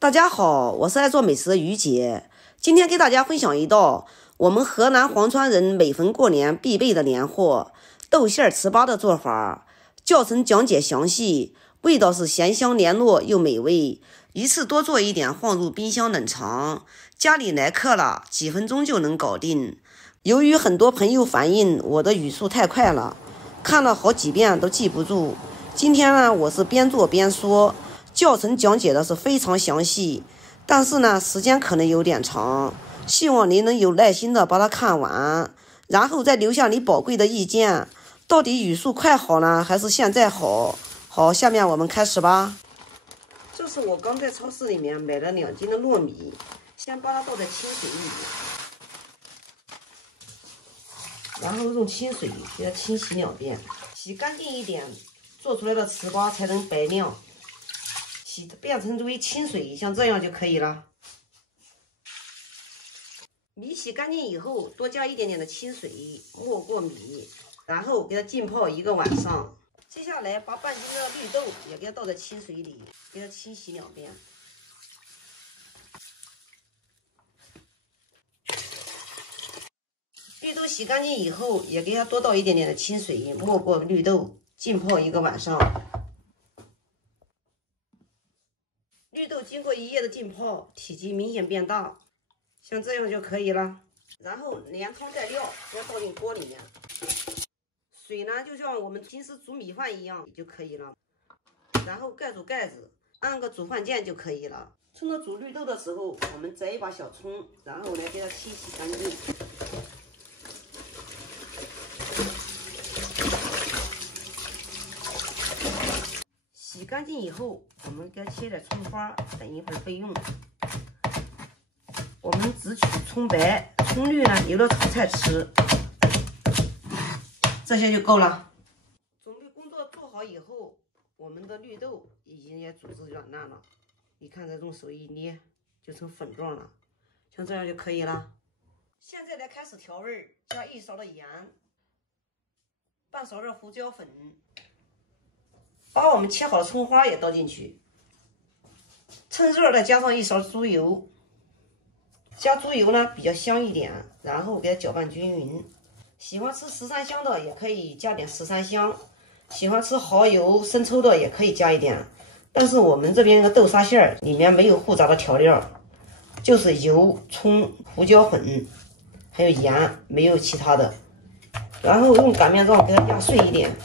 大家好，我是爱做美食的于姐，今天给大家分享一道我们河南黄川人每逢过年必备的年货豆馅糍粑的做法，教程讲解详细，味道是咸香联络又美味，一次多做一点放入冰箱冷藏，家里来客了几分钟就能搞定。由于很多朋友反映我的语速太快了，看了好几遍都记不住，今天呢我是边做边说，教程讲解的是非常详细，但是呢时间可能有点长，希望您能有耐心的把它看完，然后再留下你宝贵的意见，到底语速快好呢还是现在好？好，下面我们开始吧。这是我刚在超市里面买了2斤的糯米，先把它倒在清水里，然后用清水给它清洗2遍，洗干净一点，做出来的糍粑才能白亮。变成为清水，像这样就可以了。米洗干净以后，多加一点点的清水，没过米，然后给它浸泡1个晚上。接下来把半斤的绿豆也给它倒在清水里，给它清洗2遍。绿豆洗干净以后，也给它多倒一点点的清水，没过绿豆，浸泡1个晚上。绿豆经过1夜的浸泡，体积明显变大，像这样就可以了。然后连汤带料给它倒进锅里面，水呢就像我们平时煮米饭一样就可以了。然后盖住盖子，按个煮饭键就可以了。趁着煮绿豆的时候，我们摘一把小葱，然后来给它清洗干净。洗干净以后，我们给它切点葱花，等一会儿备用。我们只取葱白，葱绿呢留着炒菜吃。这些就够了。准备工作做好以后，我们的绿豆已经也煮至软烂了。你看，再用手一捏，就成粉状了，像这样就可以了。现在来开始调味，加1勺的盐，半勺的胡椒粉。把我们切好的葱花也倒进去，趁热再加上1勺猪油，加猪油呢比较香一点，然后给它搅拌均匀。喜欢吃十三香的也可以加点十三香，喜欢吃蚝油、生抽的也可以加一点。但是我们这边的豆沙馅里面没有复杂的调料，就是油、葱、胡椒粉，还有盐，没有其他的。然后用擀面杖给它压碎一点。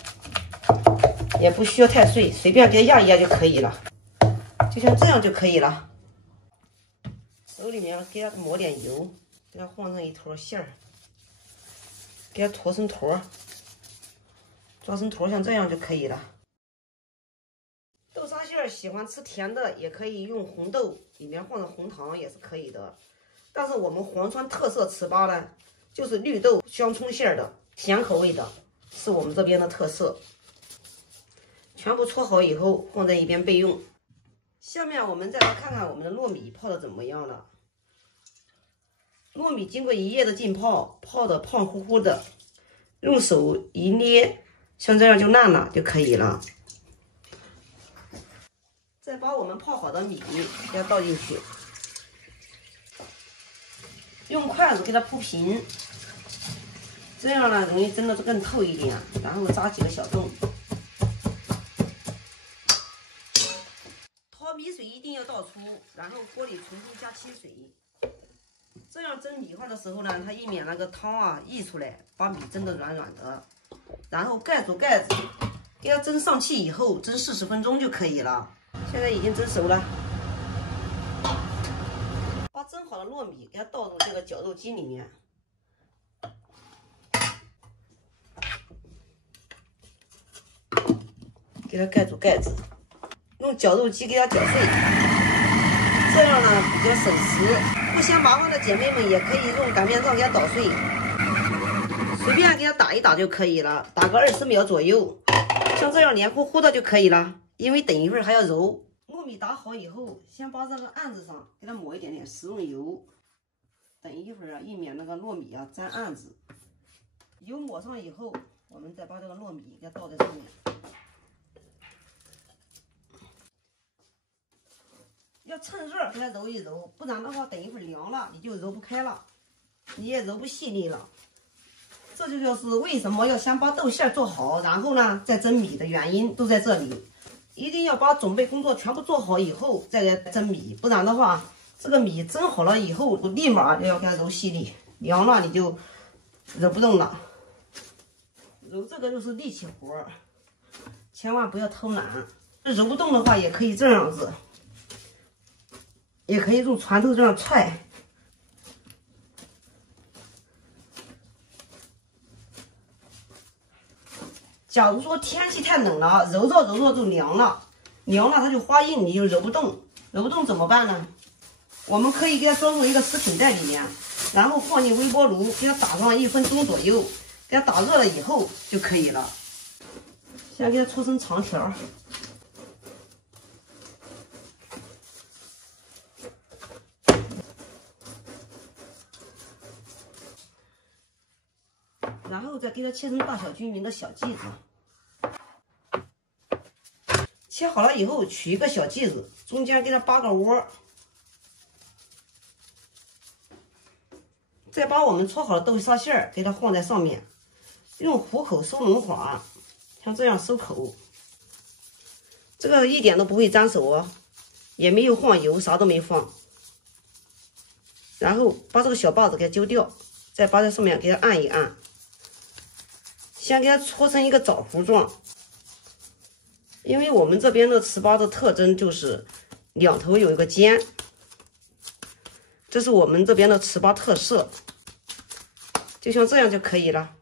也不需要太碎，随便给它压一压就可以了，就像这样就可以了。手里面给它抹点油，给它放上一坨馅儿，给它坨成坨，抓成坨，像这样就可以了。豆沙馅喜欢吃甜的，也可以用红豆，里面放上红糖也是可以的。但是我们黄川特色糍粑呢，就是绿豆香葱馅的，咸口味的，是我们这边的特色。全部搓好以后，放在一边备用。下面我们再来看看我们的糯米泡的怎么样了。糯米经过1夜的浸泡，泡的胖乎乎的，用手一捏，像这样就烂了就可以了。再把我们泡好的米给它倒进去，用筷子给它铺平，这样呢容易蒸的更透一点，然后扎几个小洞。米水一定要倒出，然后锅里重新加清水，这样蒸米饭的时候呢，它以免那个汤啊溢出来，把米蒸的软软的。然后盖住盖子，给它蒸上气以后，蒸40分钟就可以了。现在已经蒸熟了，把蒸好的糯米给它倒入这个绞肉机里面，给它盖住盖子。用绞肉机给它绞碎，这样呢比较省时。不嫌麻烦的姐妹们也可以用擀面杖给它捣碎，随便给它打一打就可以了，打个20秒左右，像这样黏糊糊的就可以了。因为等一会儿还要揉。糯米打好以后，先把这个案子上给它抹一点点食用油，等一会儿啊，以免那个糯米啊沾案子。油抹上以后，我们再把这个糯米给它倒在上面。要趁热给它揉一揉，不然的话，等一会儿凉了你就揉不开了，你也揉不细腻了。这就是为什么要先把豆馅做好，然后呢再蒸米的原因都在这里。一定要把准备工作全部做好以后再来蒸米，不然的话，这个米蒸好了以后，立马就要给它揉细腻，凉了你就揉不动了。揉这个就是力气活儿，千万不要偷懒。揉不动的话，也可以这样子，也可以用拳头这样踹。假如说天气太冷了，揉着揉着就凉了，凉了它就发硬，你就揉不动，揉不动怎么办呢？我们可以给它装入一个食品袋里面，然后放进微波炉，给它打上1分钟左右，给它打热了以后就可以了。先给它搓成长条，然后再给它切成大小均匀的小剂子。切好了以后，取一个小剂子，中间给它8个窝，再把我们搓好的豆沙馅儿给它放在上面，用虎口收拢法，像这样收口。这个一点都不会粘手哦，也没有放油，啥都没放。然后把这个小把子给它揪掉，再把这上面给它按一按，先给它搓成一个枣核状。因为我们这边的糍粑的特征就是两头有一个尖，这是我们这边的糍粑特色，就像这样就可以了。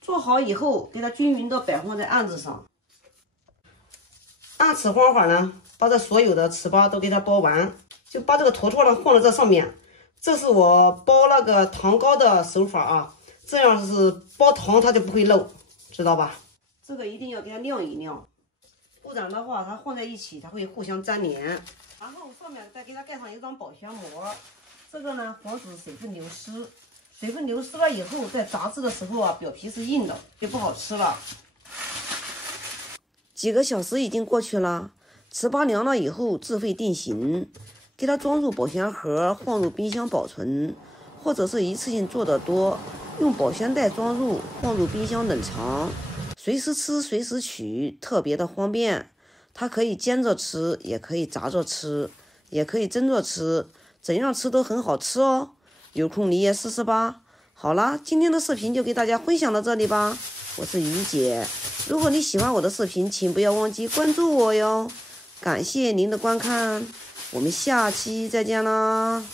做好以后，给它均匀的摆放在案子上。按此方法呢，把这所有的糍粑都给它包完，就把这个坨坨呢放在这上面。这是我包那个糖糕的手法啊，这样是包糖它就不会漏，知道吧？这个一定要给它晾一晾，不然的话它放在一起它会互相粘连。然后上面再给它盖上一张保鲜膜，这个呢防止水分流失。水分流失了以后，在炸制的时候啊，表皮是硬的，就不好吃了。几个小时已经过去了，糍粑凉了以后自会定型，给它装入保鲜盒，放入冰箱保存，或者是一次性做得多，用保鲜袋装入，放入冰箱冷藏。随时吃随时取，特别的方便。它可以煎着吃，也可以炸着吃，也可以蒸着吃，怎样吃都很好吃哦。有空你也试试吧。好啦，今天的视频就给大家分享到这里吧。我是于姐，如果你喜欢我的视频，请不要忘记关注我哟。感谢您的观看，我们下期再见啦。